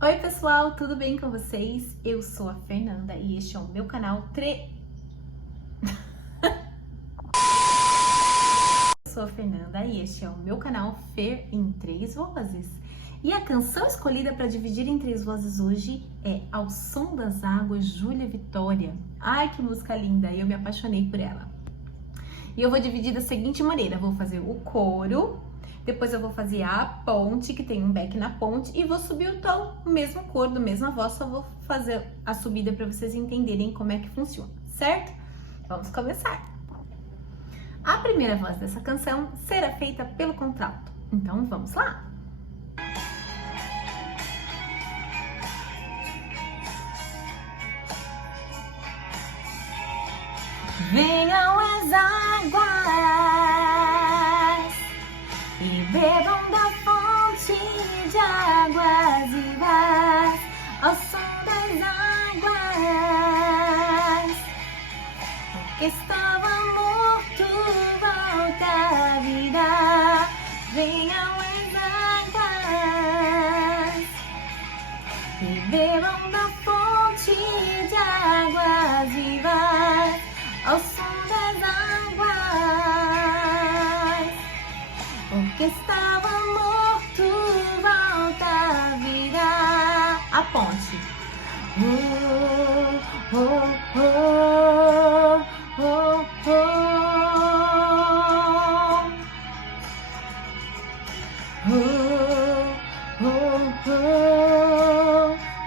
Oi pessoal, tudo bem com vocês? Eu sou a Fernanda e este é o meu canal Fer em Três Vozes. E a canção escolhida para dividir em três vozes hoje é Ao Som das Águas, Júlia Vitória. Ai, que música linda! Eu me apaixonei por ela. E eu vou dividir da seguinte maneira: vou fazer o coro, depois eu vou fazer a ponte, que tem um back na ponte, e vou subir o tom, o mesmo coro, da mesma voz, só vou fazer a subida para vocês entenderem como é que funciona, certo? Vamos começar! A primeira voz dessa canção será feita pelo contralto, então vamos lá! Venham as águas e bebam da fonte de águas vivas, ao som das águas. O que estava morto volta à vida. Venham as águas e bebam da fonte de águas vivas, ao som das águas. O que estava morto volta à vida. A ponte. Oh, oh, oh, oh, oh. Oh, oh, oh,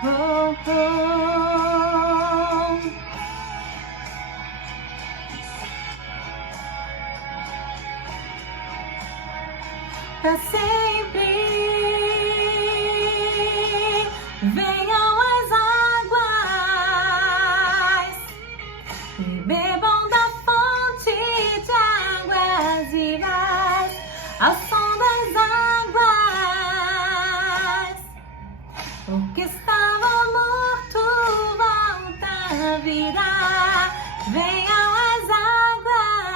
oh, oh. Pra sempre venham as águas e bebam da fonte de águas vivas, ao som das águas. O que estava morto volta à vida. Venham as águas.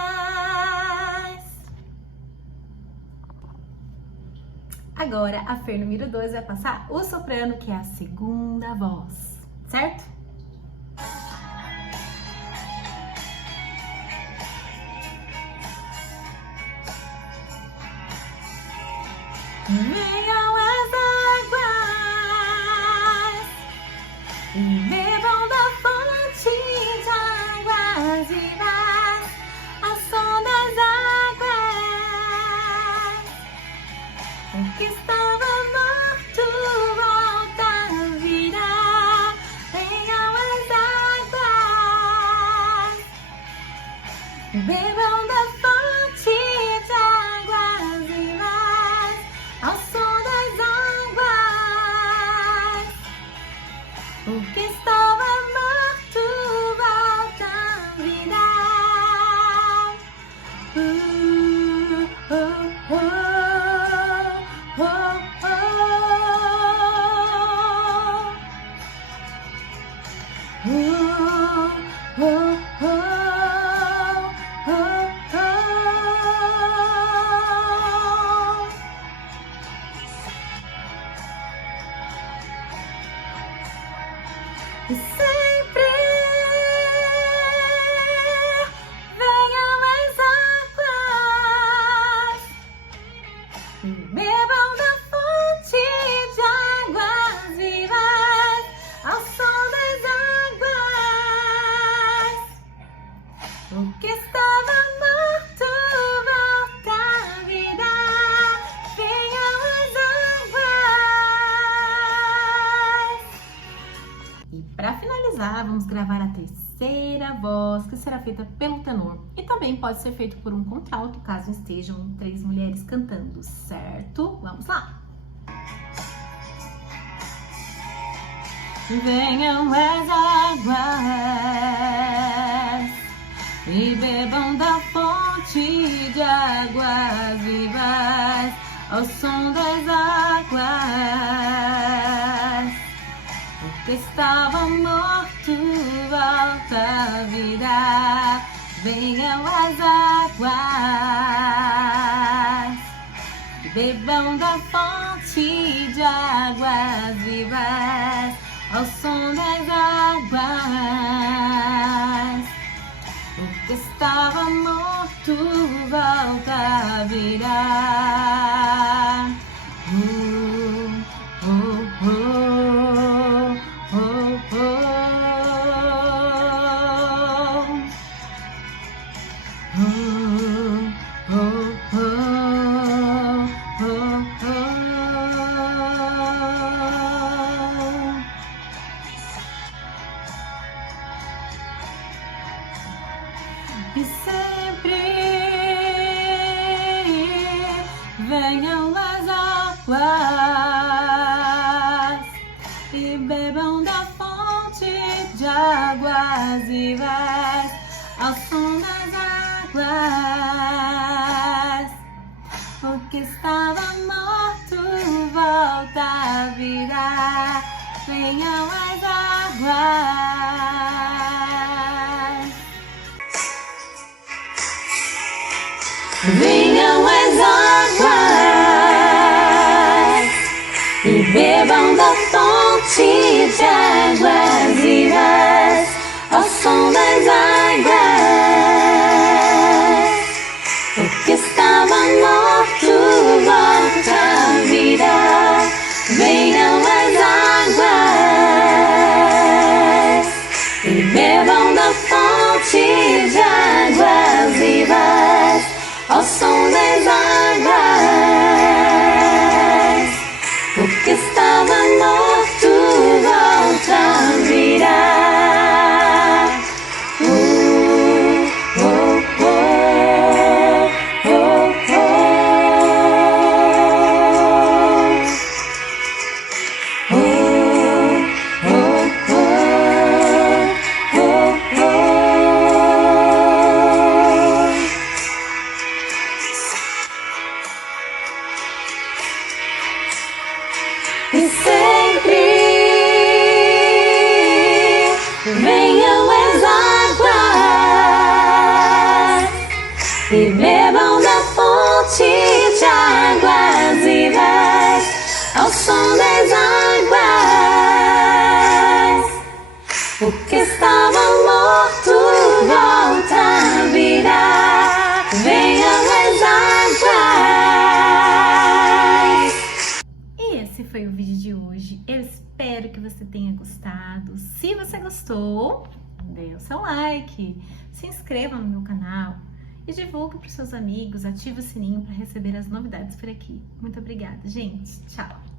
Agora, a Fer número 2 vai passar o soprano, que é a segunda voz, certo? Venham as águas e bebam da fonte de águas vivas, ao som das águas. O que estava morto volta à vida. Venham as águas, bebam da fonte de águas vivas, ao som das águas. O que estava morto volta à vida. Oh, oh. Oh, oh, oh, oh, oh, oh, oh. E sempre venham as águas e bebam da fonte de águas vivas, ao som das águas. O que estava morto volta à vida. Venham as águas. E para finalizar, vamos gravar a terceira voz, que será feita pelo tenor. E também pode ser feito por um contralto, caso estejam três mulheres cantando, certo? Vamos lá! Venham as águas e bebam da fonte de águas vivas, ao som das águas. O que estava morto volta à vida. Venham as águas, bebam da fonte fonte de águas vivas, ao som das águas. O que estava morto volta a virar. E sempre venham as águas e bebam da fonte de águas vivas, ao som das águas. O que estava morto volta a virar. Venham as águas. Venham as águas e bebam da fonte de águas vivas, ao som das águas. O que estava morto volta a virar. Venham as águas e bebam da fonte de águas vivas, ao som das águas. O que estava morto volta a virar. E sempre venham as águas e bebam da fonte de águas vivas, ao som das águas. O que estava morto volta a virar. Venham as águas. Esse foi o vídeo de hoje. Eu espero que você tenha gostado. Se você gostou, dê o seu like, se inscreva no meu canal e divulgue para os seus amigos, ative o sininho para receber as novidades por aqui. Muito obrigada, gente. Tchau!